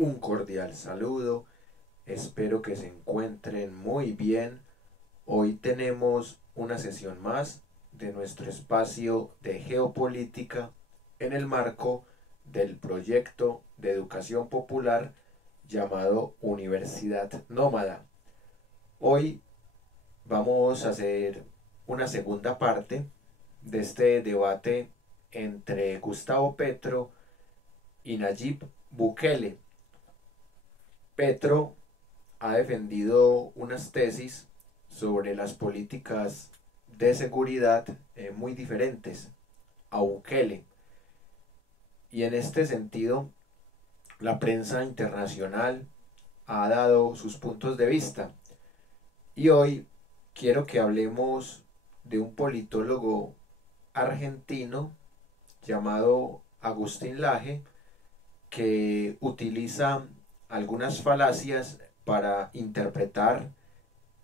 Un cordial saludo, espero que se encuentren muy bien. Hoy tenemos una sesión más de nuestro espacio de geopolítica en el marco del proyecto de educación popular llamado Universidad Nómada. Hoy vamos a hacer una segunda parte de este debate entre Gustavo Petro y Nayib Bukele. Petro ha defendido unas tesis sobre las políticas de seguridad muy diferentes a Bukele, y en este sentido la prensa internacional ha dado sus puntos de vista, y hoy quiero que hablemos de un politólogo argentino llamado Agustín Laje, que utiliza algunas falacias para interpretar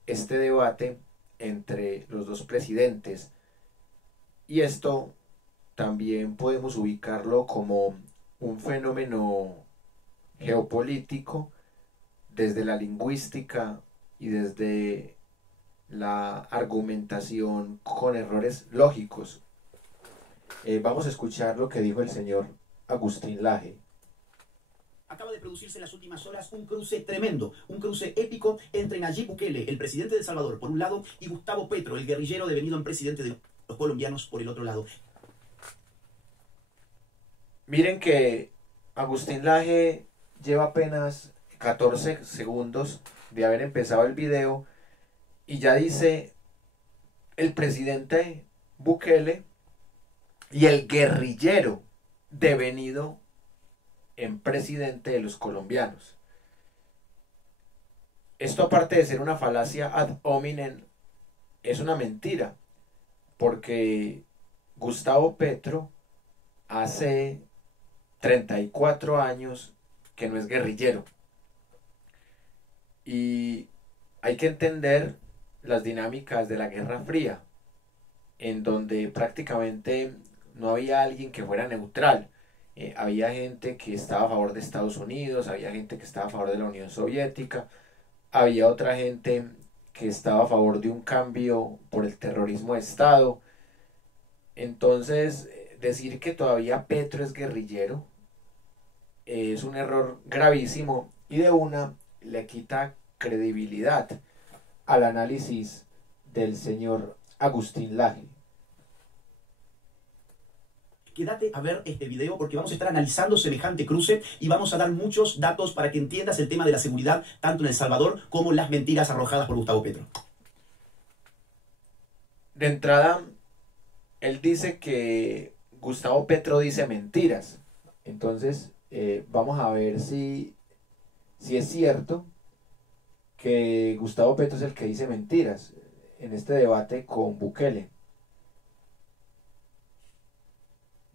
este debate entre los dos presidentes, y esto también podemos ubicarlo como un fenómeno geopolítico desde la lingüística y desde la argumentación con errores lógicos. Vamos a escuchar lo que dijo el señor Agustín Laje. Acaba de producirse en las últimas horas un cruce tremendo, un cruce épico entre Nayib Bukele, el presidente de El Salvador, por un lado, y Gustavo Petro, el guerrillero devenido en presidente de los colombianos, por el otro lado. Miren que Agustín Laje lleva apenas 14 segundos de haber empezado el video y ya dice el presidente Bukele y el guerrillero devenido en presidente de los colombianos. Esto, aparte de ser una falacia ad hominem, es una mentira, porque Gustavo Petro hace 34 años que no es guerrillero, y hay que entender las dinámicas de la Guerra Fría, en donde prácticamente no había alguien que fuera neutral. Había gente que estaba a favor de Estados Unidos, había gente que estaba a favor de la Unión Soviética, había otra gente que estaba a favor de un cambio por el terrorismo de Estado. Entonces, decir que todavía Petro es guerrillero es un error gravísimo, y de una le quita credibilidad al análisis del señor Agustín Laje. Quédate a ver este video porque vamos a estar analizando semejante cruce y vamos a dar muchos datos para que entiendas el tema de la seguridad, tanto en El Salvador como las mentiras arrojadas por Gustavo Petro. De entrada, él dice que Gustavo Petro dice mentiras. Entonces, vamos a ver si es cierto que Gustavo Petro es el que dice mentiras en este debate con Bukele.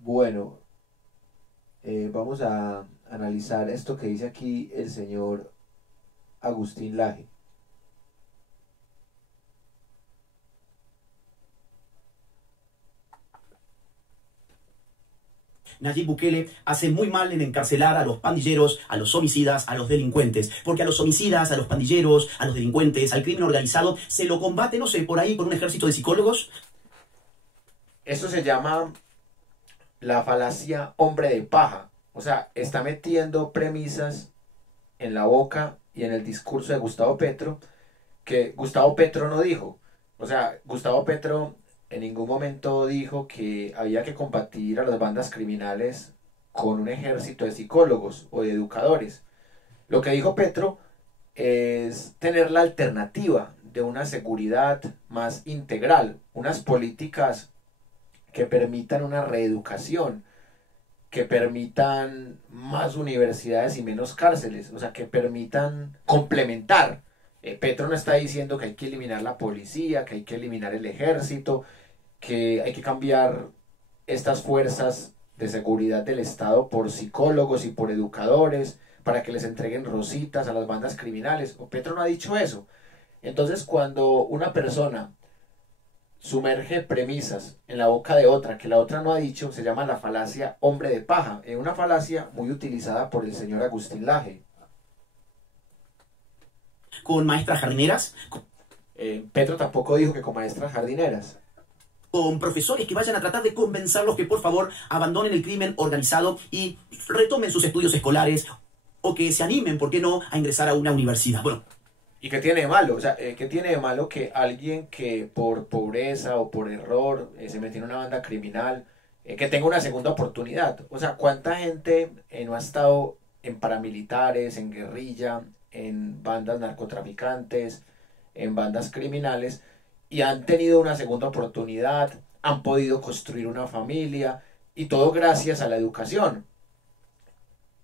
Bueno, vamos a analizar esto que dice aquí el señor Agustín Laje. Nayib Bukele hace muy mal en encarcelar a los pandilleros, a los homicidas, a los delincuentes. Porque a los homicidas, a los pandilleros, a los delincuentes, al crimen organizado, se lo combate, no sé, por ahí con un ejército de psicólogos. Esto se llama la falacia hombre de paja. O sea, está metiendo premisas en la boca y en el discurso de Gustavo Petro que Gustavo Petro no dijo. O sea, Gustavo Petro en ningún momento dijo que había que combatir a las bandas criminales con un ejército de psicólogos o de educadores. Lo que dijo Petro es tener la alternativa de una seguridad más integral, unas políticas que permitan una reeducación, que permitan más universidades y menos cárceles, o sea, que permitan complementar. Petro no está diciendo que hay que eliminar la policía, que hay que eliminar el ejército, que hay que cambiar estas fuerzas de seguridad del Estado por psicólogos y por educadores para que les entreguen rositas a las bandas criminales. Petro no ha dicho eso. Entonces, cuando una persona sumerge premisas en la boca de otra que la otra no ha dicho, se llama la falacia hombre de paja, una falacia muy utilizada por el señor Agustín Laje. con maestras jardineras, Petro tampoco dijo que con maestras jardineras. con profesores que vayan a tratar de convencerlos que por favor abandonen el crimen organizado y retomen sus estudios escolares o que se animen, ¿por qué no?, a ingresar a una universidad. Bueno, ¿Y qué tiene de malo? O sea, ¿qué tiene de malo que alguien que por pobreza o por error se metió en una banda criminal, que tenga una segunda oportunidad? O sea, ¿cuánta gente no ha estado en paramilitares, en guerrilla, en bandas narcotraficantes, en bandas criminales, y han tenido una segunda oportunidad, han podido construir una familia, y todo gracias a la educación?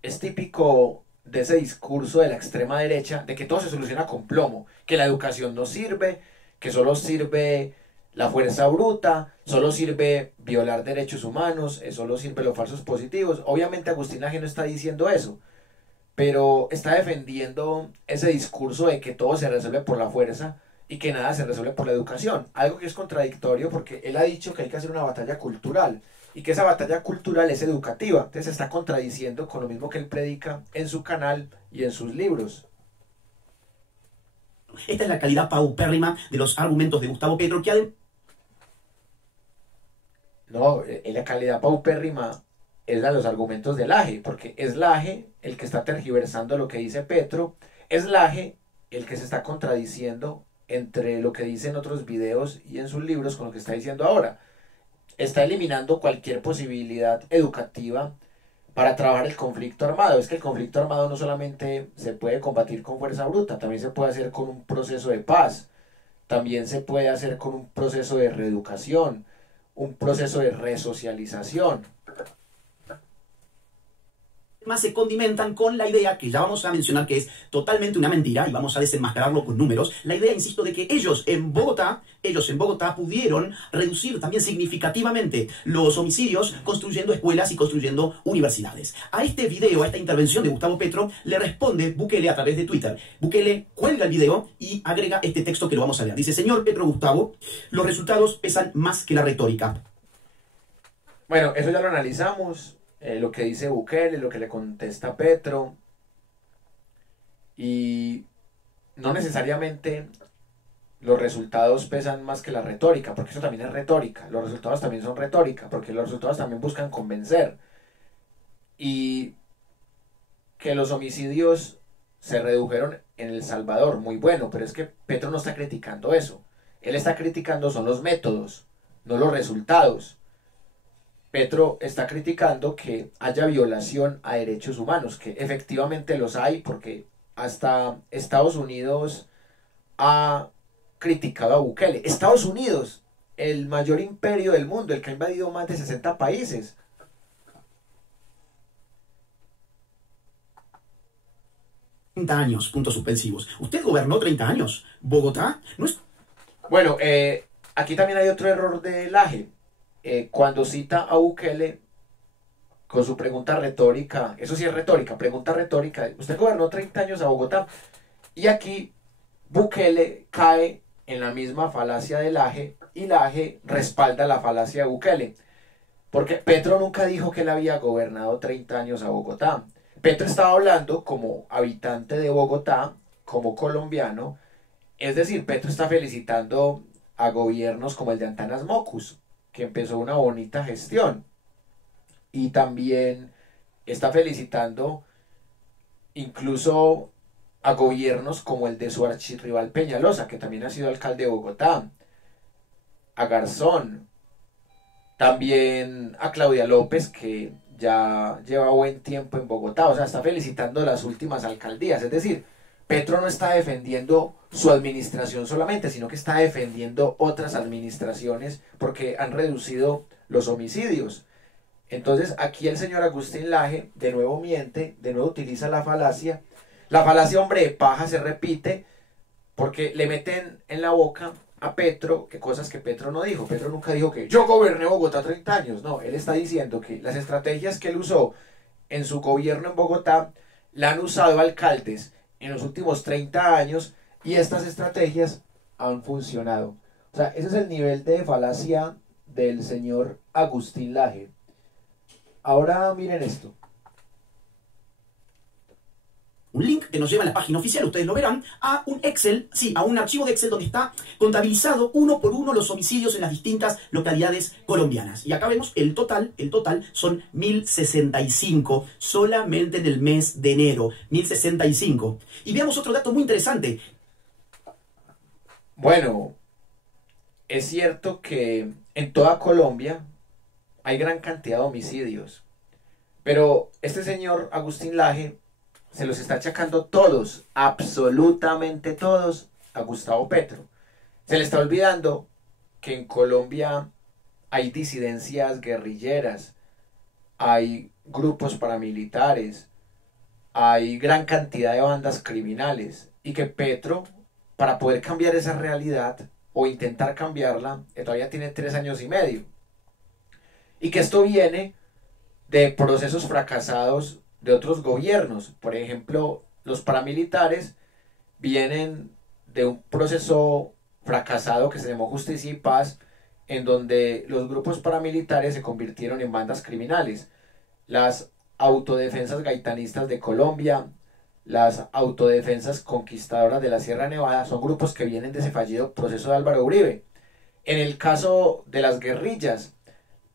Es típico de ese discurso de la extrema derecha de que todo se soluciona con plomo, que la educación no sirve, que solo sirve la fuerza bruta, solo sirve violar derechos humanos, solo sirve los falsos positivos. Obviamente Agustín Laje no está diciendo eso, pero está defendiendo ese discurso de que todo se resuelve por la fuerza y que nada se resuelve por la educación. Algo que es contradictorio porque él ha dicho que hay que hacer una batalla cultural y que esa batalla cultural es educativa. Entonces se está contradiciendo con lo mismo que él predica en su canal y en sus libros. esta es la calidad paupérrima de los argumentos de Gustavo Petro, que además No, en la calidad paupérrima es la de los argumentos de Laje, porque es Laje el que está tergiversando lo que dice Petro, es Laje el que se está contradiciendo entre lo que dice en otros videos y en sus libros con lo que está diciendo ahora. Está eliminando cualquier posibilidad educativa para trabajar el conflicto armado. Es que el conflicto armado no solamente se puede combatir con fuerza bruta, también se puede hacer con un proceso de paz, también se puede hacer con un proceso de reeducación, un proceso de resocialización. se condimentan con la idea, que ya vamos a mencionar que es totalmente una mentira, y vamos a desenmascararlo con números, la idea, insisto, de que ellos en Bogotá pudieron reducir también significativamente los homicidios construyendo escuelas y construyendo universidades. A este video, a esta intervención de Gustavo Petro, le responde Bukele a través de Twitter. Bukele cuelga el video y agrega este texto que lo vamos a leer. Dice: señor Petro Gustavo, los resultados pesan más que la retórica. Bueno, eso ya lo analizamos. Lo que dice Bukele, lo que le contesta Petro, y no necesariamente los resultados pesan más que la retórica, porque eso también es retórica, los resultados también son retórica, porque los resultados también buscan convencer, y que los homicidios se redujeron en El Salvador, muy bueno, pero es que Petro no está criticando eso, él está criticando son los métodos, no los resultados. Petro está criticando que haya violación a derechos humanos, que efectivamente los hay, porque hasta Estados Unidos ha criticado a Bukele. Estados Unidos, el mayor imperio del mundo, el que ha invadido más de 60 países. Años, puntos suspensivos. Usted gobernó 30 años. Bogotá no es... Bueno, aquí también hay otro error de Laje. Cuando cita a Bukele con su pregunta retórica, eso sí es retórica, pregunta retórica, usted gobernó 30 años a Bogotá, y aquí Bukele cae en la misma falacia de Laje, y Laje respalda la falacia de Bukele, porque Petro nunca dijo que él había gobernado 30 años a Bogotá. Petro estaba hablando como habitante de Bogotá, como colombiano, es decir, Petro está felicitando a gobiernos como el de Antanas Mocus, que empezó una bonita gestión, y también está felicitando incluso a gobiernos como el de su archirrival Peñalosa, que también ha sido alcalde de Bogotá, a Garzón, también a Claudia López, que ya lleva buen tiempo en Bogotá. O sea, está felicitando las últimas alcaldías. Es decir, Petro no está defendiendo su administración solamente, sino que está defendiendo otras administraciones porque han reducido los homicidios. Entonces aquí el señor Agustín Laje de nuevo miente, de nuevo utiliza la falacia. La falacia hombre de paja se repite porque le meten en la boca a Petro que cosas que Petro no dijo. Petro nunca dijo que yo goberné Bogotá 30 años. No, él está diciendo que las estrategias que él usó en su gobierno en Bogotá la han usado alcaldes en los últimos 30 años y estas estrategias han funcionado. O sea, ese es el nivel de falacia del señor Agustín Laje. Ahora miren esto. un link que nos lleva a la página oficial, ustedes lo verán, a un Excel, sí, a un archivo de Excel donde está contabilizado uno por uno los homicidios en las distintas localidades colombianas. Y acá vemos el total son 1065, solamente en el mes de enero, 1065. Y veamos otro dato muy interesante. Bueno, es cierto que en toda Colombia hay gran cantidad de homicidios, pero este señor Agustín Laje se los está achacando todos, absolutamente todos, a Gustavo Petro. Se le está olvidando que en Colombia hay disidencias guerrilleras, hay grupos paramilitares, hay gran cantidad de bandas criminales, y que Petro, para poder cambiar esa realidad o intentar cambiarla, todavía tiene 3 años y medio. Y que esto viene de procesos fracasados de otros gobiernos. Por ejemplo, los paramilitares vienen de un proceso fracasado que se llamó Justicia y Paz, en donde los grupos paramilitares se convirtieron en bandas criminales. Las autodefensas gaitanistas de Colombia, las autodefensas conquistadoras de la Sierra Nevada, son grupos que vienen de ese fallido proceso de Álvaro Uribe. En el caso de las guerrillas,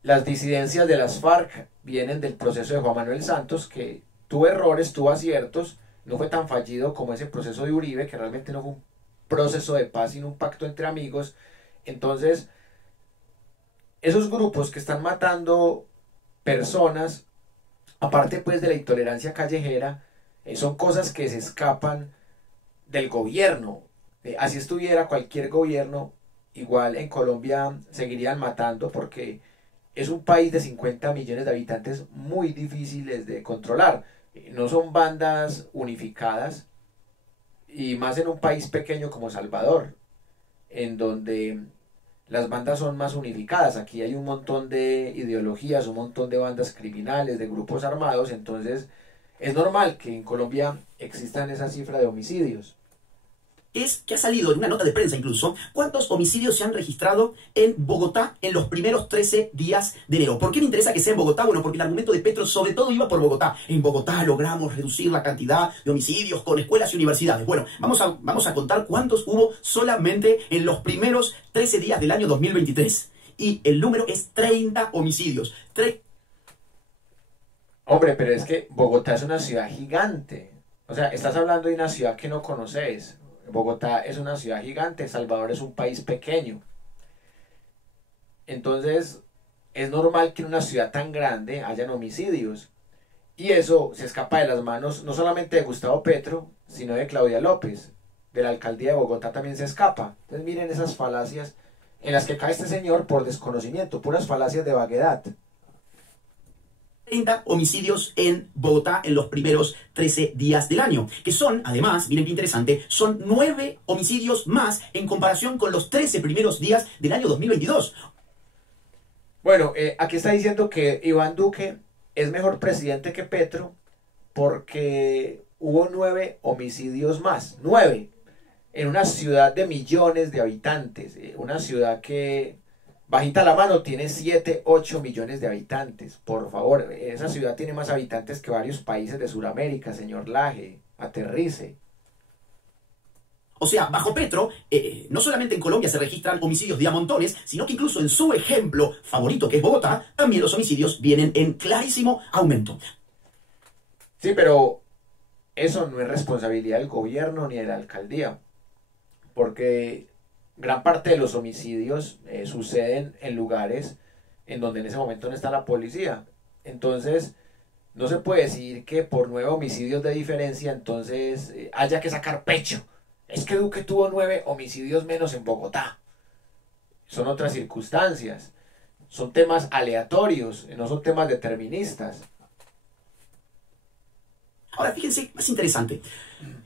las disidencias de las FARC vienen del proceso de Juan Manuel Santos, que tuvo errores, tuvo aciertos, no fue tan fallido como ese proceso de Uribe, que realmente no fue un proceso de paz, sino un pacto entre amigos. Entonces, esos grupos que están matando personas, aparte pues de la intolerancia callejera, son cosas que se escapan del gobierno. Así estuviera cualquier gobierno, igual en Colombia seguirían matando, porque es un país de 50 millones de habitantes muy difíciles de controlar. No son bandas unificadas, y más en un país pequeño como Salvador, en donde las bandas son más unificadas. Aquí hay un montón de ideologías, un montón de bandas criminales, de grupos armados. Entonces es normal que en Colombia existan esa cifra de homicidios. Es que ha salido en una nota de prensa incluso cuántos homicidios se han registrado en Bogotá en los primeros 13 días de enero. ¿Por qué me interesa que sea en Bogotá? Bueno, porque el argumento de Petro sobre todo iba por Bogotá. En Bogotá logramos reducir la cantidad de homicidios con escuelas y universidades. Bueno, vamos a contar cuántos hubo solamente en los primeros 13 días del año 2023. Y el número es 30 homicidios. Hombre, pero es que Bogotá es una ciudad gigante. O sea, estás hablando de una ciudad que no conoces. Bogotá es una ciudad gigante, Salvador es un país pequeño. Entonces, es normal que en una ciudad tan grande hayan homicidios. Y eso se escapa de las manos no solamente de Gustavo Petro, sino de Claudia López. De la alcaldía de Bogotá también se escapa. Entonces, miren esas falacias en las que cae este señor por desconocimiento, puras falacias de vaguedad. 30 homicidios en Bogotá en los primeros 13 días del año, que son, además, miren qué interesante, son 9 homicidios más en comparación con los 13 primeros días del año 2022. Bueno, aquí está diciendo que Iván Duque es mejor presidente que Petro porque hubo 9 homicidios más, 9, en una ciudad de millones de habitantes, una ciudad que bajita la mano tiene 7, 8 millones de habitantes. Por favor, esa ciudad tiene más habitantes que varios países de Sudamérica, señor Laje, aterrice. O sea, bajo Petro, no solamente en Colombia se registran homicidios de a montones, sino que incluso en su ejemplo favorito, que es Bogotá, también los homicidios vienen en clarísimo aumento. Sí, pero eso no es responsabilidad del gobierno ni de la alcaldía, porque gran parte de los homicidios suceden en lugares en donde en ese momento no está la policía. Entonces, no se puede decir que por 9 homicidios de diferencia, entonces haya que sacar pecho. Es que Duque tuvo 9 homicidios menos en Bogotá. Son otras circunstancias. Son temas aleatorios, no son temas deterministas. Ahora, fíjense, más interesante.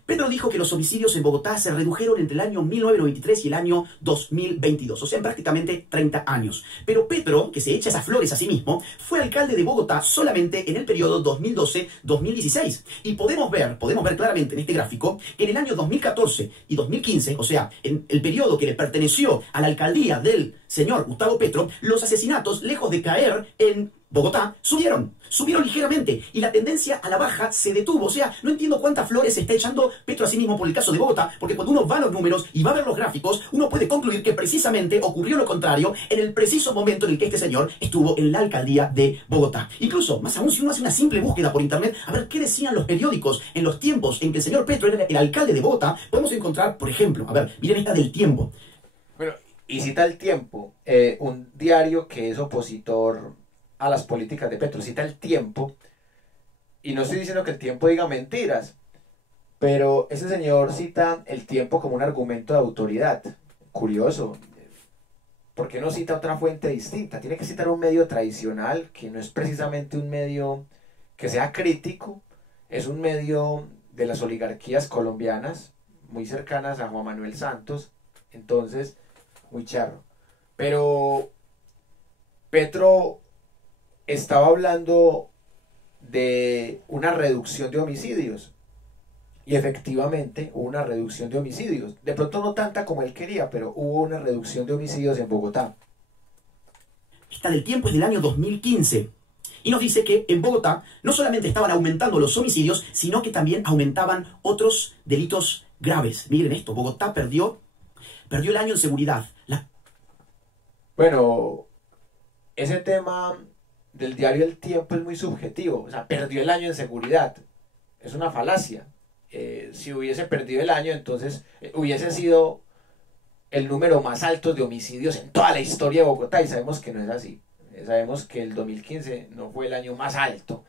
Petro dijo que los homicidios en Bogotá se redujeron entre el año 1993 y el año 2022, o sea, en prácticamente 30 años. Pero Petro, que se echa esas flores a sí mismo, fue alcalde de Bogotá solamente en el periodo 2012-2016. Y podemos ver claramente en este gráfico que en el año 2014 y 2015, o sea, en el periodo que le perteneció a la alcaldía del señor Gustavo Petro, los asesinatos, lejos de caer en Bogotá, subieron ligeramente y la tendencia a la baja se detuvo. O sea, no entiendo cuántas flores se está echando Petro a sí mismo por el caso de Bogotá, porque cuando uno va a los números y va a ver los gráficos, uno puede concluir que precisamente ocurrió lo contrario en el preciso momento en el que este señor estuvo en la alcaldía de Bogotá. Incluso, más aún, si uno hace una simple búsqueda por internet, a ver qué decían los periódicos en los tiempos en que el señor Petro era el alcalde de Bogotá, podemos encontrar, por ejemplo, a ver, miren esta del Tiempo. Bueno, y cita El Tiempo, un diario que es opositor a las políticas de Petro, cita El Tiempo, y no estoy diciendo que El Tiempo diga mentiras, pero ese señor cita El Tiempo como un argumento de autoridad. Curioso, ¿por qué no cita otra fuente distinta? Tiene que citar un medio tradicional, que no es precisamente un medio que sea crítico, es un medio de las oligarquías colombianas, muy cercanas a Juan Manuel Santos, entonces, muy charro. Pero Petro estaba hablando de una reducción de homicidios. Y efectivamente hubo una reducción de homicidios. De pronto no tanta como él quería, pero hubo una reducción de homicidios en Bogotá. Esta del Tiempo es del año 2015. Y nos dice que en Bogotá no solamente estaban aumentando los homicidios, sino que también aumentaban otros delitos graves. Miren esto, Bogotá perdió el año en seguridad. Bueno, ese tema del diario El Tiempo es muy subjetivo. O sea, perdió el año en seguridad. Es una falacia. Si hubiese perdido el año, entonces hubiese sido el número más alto de homicidios en toda la historia de Bogotá, y sabemos que no es así. Sabemos que el 2015 no fue el año más alto.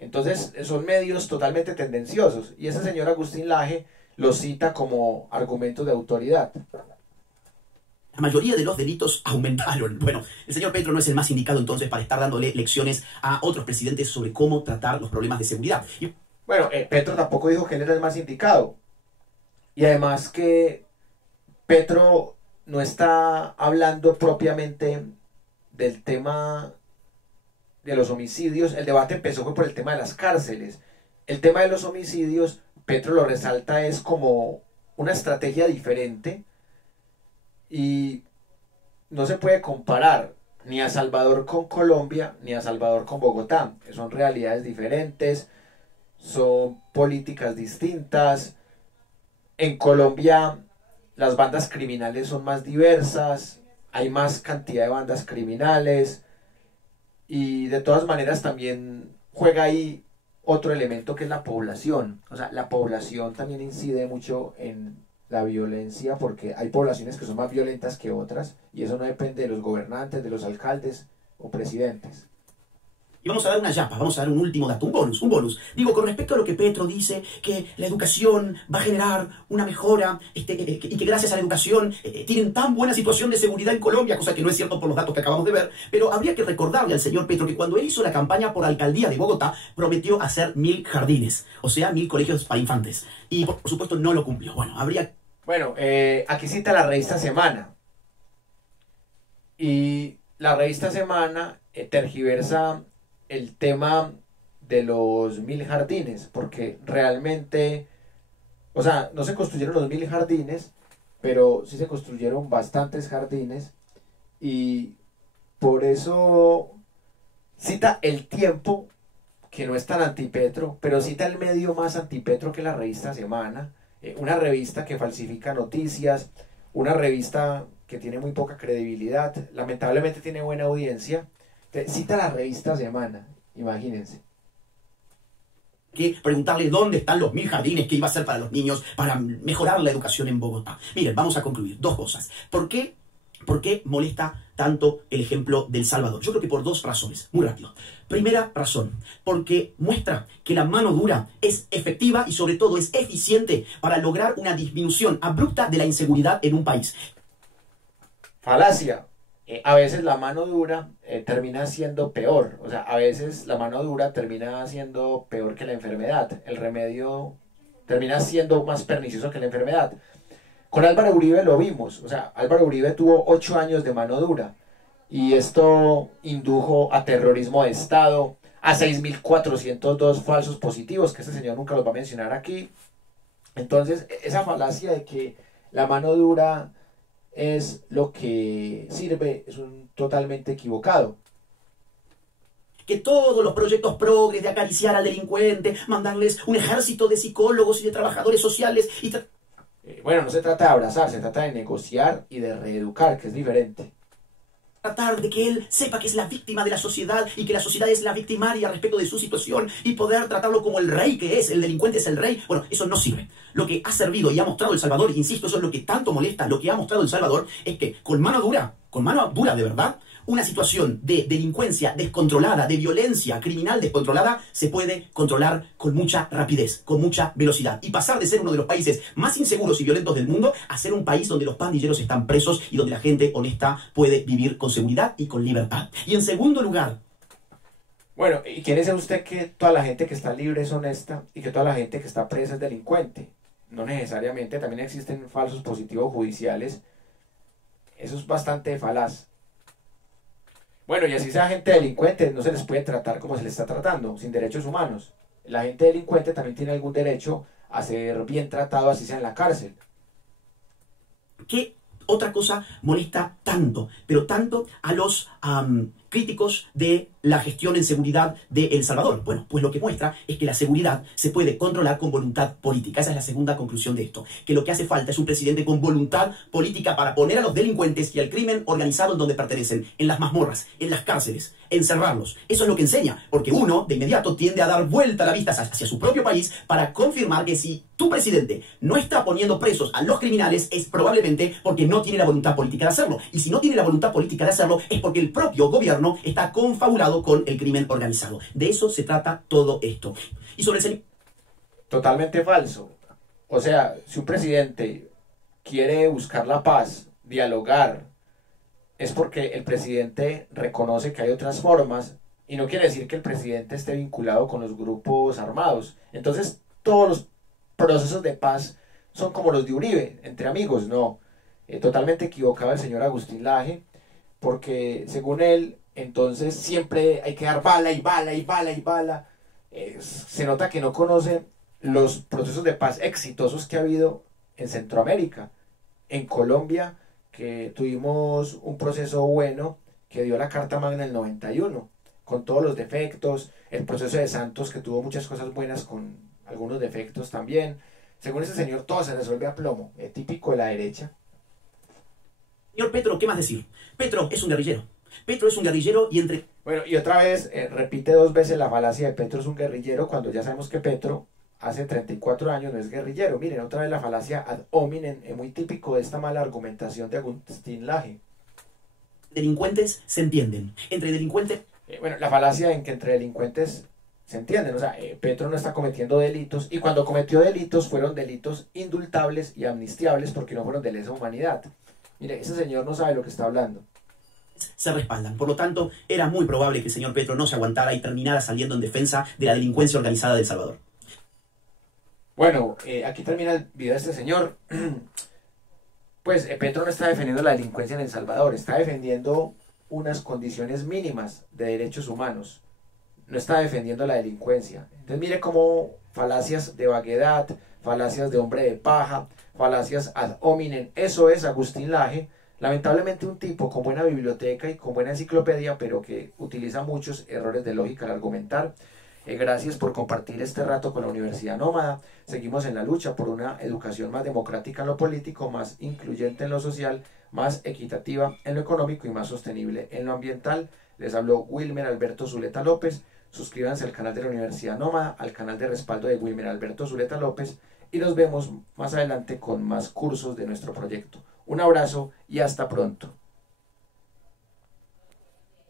Entonces son medios totalmente tendenciosos, y ese señor Agustín Laje lo cita como argumentos de autoridad. La mayoría de los delitos aumentaron. Bueno, el señor Petro no es el más indicado entonces para estar dándole lecciones a otros presidentes sobre cómo tratar los problemas de seguridad. Bueno, Petro tampoco dijo que él era el más indicado. Y además que Petro no está hablando propiamente del tema de los homicidios. El debate empezó fue por el tema de las cárceles. El tema de los homicidios, Petro lo resalta, es como una estrategia diferente, y no se puede comparar ni a Salvador con Colombia ni a Salvador con Bogotá. Son realidades diferentes, son políticas distintas. En Colombia las bandas criminales son más diversas, hay más cantidad de bandas criminales, y de todas maneras también juega ahí otro elemento que es la población. O sea, la población también incide mucho en la violencia, porque hay poblaciones que son más violentas que otras, y eso no depende de los gobernantes, de los alcaldes o presidentes. Y vamos a dar una yapa, vamos a dar un último dato, un bonus. Digo, con respecto a lo que Petro dice, que la educación va a generar una mejora, y que gracias a la educación tienen tan buena situación de seguridad en Colombia, cosa que no es cierto por los datos que acabamos de ver, pero habría que recordarle al señor Petro que cuando él hizo la campaña por alcaldía de Bogotá, prometió hacer 1000 jardines, o sea, 1000 colegios para infantes. Y por supuesto no lo cumplió. Bueno, aquí cita la revista Semana. Y la revista Semana tergiversa el tema de los 1000 jardines, porque realmente, o sea, no se construyeron los 1000 jardines, pero sí se construyeron bastantes jardines, y por eso cita El Tiempo, que no es tan antipetro, pero cita el medio más antipetro que la revista Semana, una revista que falsifica noticias, una revista que tiene muy poca credibilidad, lamentablemente tiene buena audiencia. Cita la revista Semana, imagínense. Que preguntarle dónde están los 1000 jardines que iba a hacer para los niños, para mejorar la educación en Bogotá. Miren, vamos a concluir. Dos cosas. ¿Por qué molesta tanto el ejemplo del Salvador? Yo creo que por dos razones, muy rápido. Primera razón, porque muestra que la mano dura es efectiva y sobre todo es eficiente para lograr una disminución abrupta de la inseguridad en un país. Falacia. A veces la mano dura termina siendo peor. O sea, a veces la mano dura termina siendo peor que la enfermedad. El remedio termina siendo más pernicioso que la enfermedad. Con Álvaro Uribe lo vimos. O sea, Álvaro Uribe tuvo 8 años de mano dura, y esto indujo a terrorismo de Estado, a 6.402 falsos positivos, que este señor nunca los va a mencionar aquí. Entonces, esa falacia de que la mano dura es lo que sirve es totalmente equivocado. que todos los proyectos progres de acariciar al delincuente, mandarles un ejército de psicólogos y de trabajadores sociales y bueno, no se trata de abrazar, se trata de negociar y de reeducar, que es diferente. tratar de que él sepa que es la víctima de la sociedad y que la sociedad es la victimaria respecto de su situación y poder tratarlo como el rey que es, el delincuente es el rey. Bueno, eso no sirve. Lo que ha servido y ha mostrado El Salvador, insisto, eso es lo que tanto molesta, lo que ha mostrado El Salvador es que con mano dura de verdad, una situación de delincuencia descontrolada, de violencia criminal descontrolada, se puede controlar con mucha rapidez, con mucha velocidad. Y pasar de ser uno de los países más inseguros y violentos del mundo a ser un país donde los pandilleros están presos y donde la gente honesta puede vivir con seguridad y con libertad. Y en segundo lugar... Bueno, ¿y quiere decir usted que toda la gente que está libre es honesta y que toda la gente que está presa es delincuente? No necesariamente, también existen falsos positivos judiciales. Eso es bastante falaz. Bueno, y así sea gente delincuente, no se les puede tratar como se les está tratando, sin derechos humanos. La gente delincuente también tiene algún derecho a ser bien tratado, así sea en la cárcel. ¿Qué otra cosa molesta tanto, pero tanto a los críticos de la gestión en seguridad de El Salvador? Bueno, pues lo que muestra es que la seguridad se puede controlar con voluntad política. Esa es la segunda conclusión de esto. Que lo que hace falta es un presidente con voluntad política para poner a los delincuentes y al crimen organizado en donde pertenecen, en las mazmorras, en las cárceles, encerrarlos. Eso es lo que enseña, porque uno de inmediato tiende a dar vuelta la vista hacia su propio país para confirmar que si tu presidente no está poniendo presos a los criminales es probablemente porque no tiene la voluntad política de hacerlo. Y si no tiene la voluntad política de hacerlo es porque el propio gobierno está confabulado con el crimen organizado. De eso se trata todo esto. Y sobre el señor... Totalmente falso. O sea, si un presidente quiere buscar la paz, dialogar, es porque el presidente reconoce que hay otras formas y no quiere decir que el presidente esté vinculado con los grupos armados. Entonces, todos los procesos de paz son como los de Uribe, entre amigos, no. Totalmente equivocado el señor Agustín Laje, porque según él, entonces siempre hay que dar bala y bala y bala y bala. Se nota que no conoce los procesos de paz exitosos que ha habido en Centroamérica. En Colombia, que tuvimos un proceso bueno que dio la Carta Magna del 91, con todos los defectos, el proceso de Santos que tuvo muchas cosas buenas con algunos defectos también. Según ese señor todo se resuelve a plomo, típico de la derecha. Señor Petro, ¿qué más decir? Petro es un guerrillero. Petro es un guerrillero y entre... Bueno, y otra vez repite dos veces la falacia de Petro es un guerrillero cuando ya sabemos que Petro hace 34 años no es guerrillero. Miren, otra vez la falacia ad hominem, muy típico de esta mala argumentación de Agustín Laje. Delincuentes se entienden. Entre delincuentes... Bueno, la falacia en que entre delincuentes se entienden. O sea, Petro no está cometiendo delitos y cuando cometió delitos fueron delitos indultables y amnistiables porque no fueron de lesa humanidad. Mire, ese señor no sabe lo que está hablando. Se respaldan. Por lo tanto, era muy probable que el señor Petro no se aguantara y terminara saliendo en defensa de la delincuencia organizada de El Salvador. Bueno, aquí termina el video de este señor. Pues Petro no está defendiendo la delincuencia en El Salvador, está defendiendo unas condiciones mínimas de derechos humanos. No está defendiendo la delincuencia. Entonces mire cómo falacias de vaguedad, falacias de hombre de paja, falacias ad hominem, eso es Agustín Laje. Lamentablemente un tipo con buena biblioteca y con buena enciclopedia, pero que utiliza muchos errores de lógica al argumentar. Gracias por compartir este rato con la Universidad Nómada. Seguimos en la lucha por una educación más democrática en lo político, más incluyente en lo social, más equitativa en lo económico y más sostenible en lo ambiental. Les habló Wilmer Alberto Zuleta López. Suscríbanse al canal de la Universidad Nómada, al canal de respaldo de Wilmer Alberto Zuleta López y nos vemos más adelante con más cursos de nuestro proyecto. Un abrazo y hasta pronto.